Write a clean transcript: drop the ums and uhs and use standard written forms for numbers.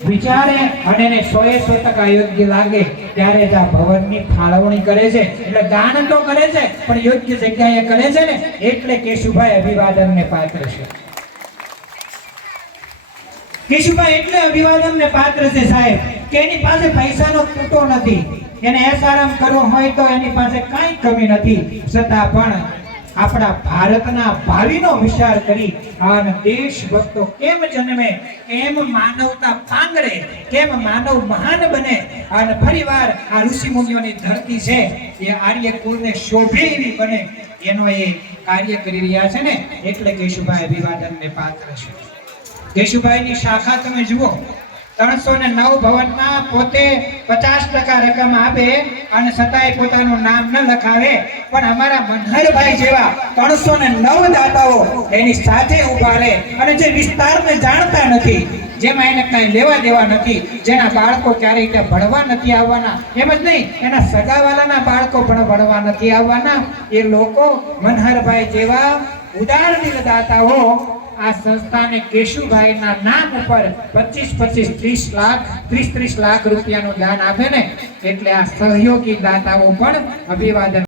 વિચારે અને એને 100% યોગ્ય લાગે ત્યારે જ આ ભવનની ફાળવણી કરે છે। એટલે દાન તો કરે છે પણ યોગ્ય જગ્યાએ કરે છે ને, એટલે કેશુભાઈ અભિવાદનને પાત્ર છે। કેશુભાઈ એટલે અભિવાદનને પાત્ર છે સાહેબ કે એની પાસે પૈસાનો ખૂટો નથી, એને એસારામ કરવો હોય તો એની પાસે કાંઈ કમી નથી, છતાં પણ આપણા ભારતના ભાવિનો વિચાર કરી અને દેશભક્તો કેમ જન્મે, કેમ માનવતા પાંગરે, કેમ માનવ મહાન બને અને ફરીવાર આ ઋષિ મુનિઓની ધરતી છે એ આર્ય કુળને શોભે એવી બને, એનો એ કાર્ય કરી રહ્યા છે ને, એટલે કેશુભાઈ અભિવાદનને પાત્ર છે। કેશુભાઈની શાખા તમે જુઓ, 309 ભવનમાં પોતે 50% રકમ આપે અને છતાંય પોતાનું નામ ન લખાવે, પણ અમારા મનહરભાઈ જેવા 309 દાતાઓ એની સાથે ઉભા રહે અને જે વિસ્તારને જાણતા નથી, જેમાં એને કઈ લેવા દેવા નથી, જેના બાળકો ક્યારેય ત્યાં ભણવા નથી આવવાના, એમ જ નહીં એના સગાવાલાના બાળકો પણ ભણવા નથી આવવાના, એ લોકો મનહરભાઈ જેવા ઉદાર દિલ દાતાઓ આ સંસ્થાને કેશુભાઈના નામ ઉપર 25-30 લાખ રૂપિયાનું દાન આપે ને, એટલે આ સહયોગી દાતાઓ પણ અભિવાદન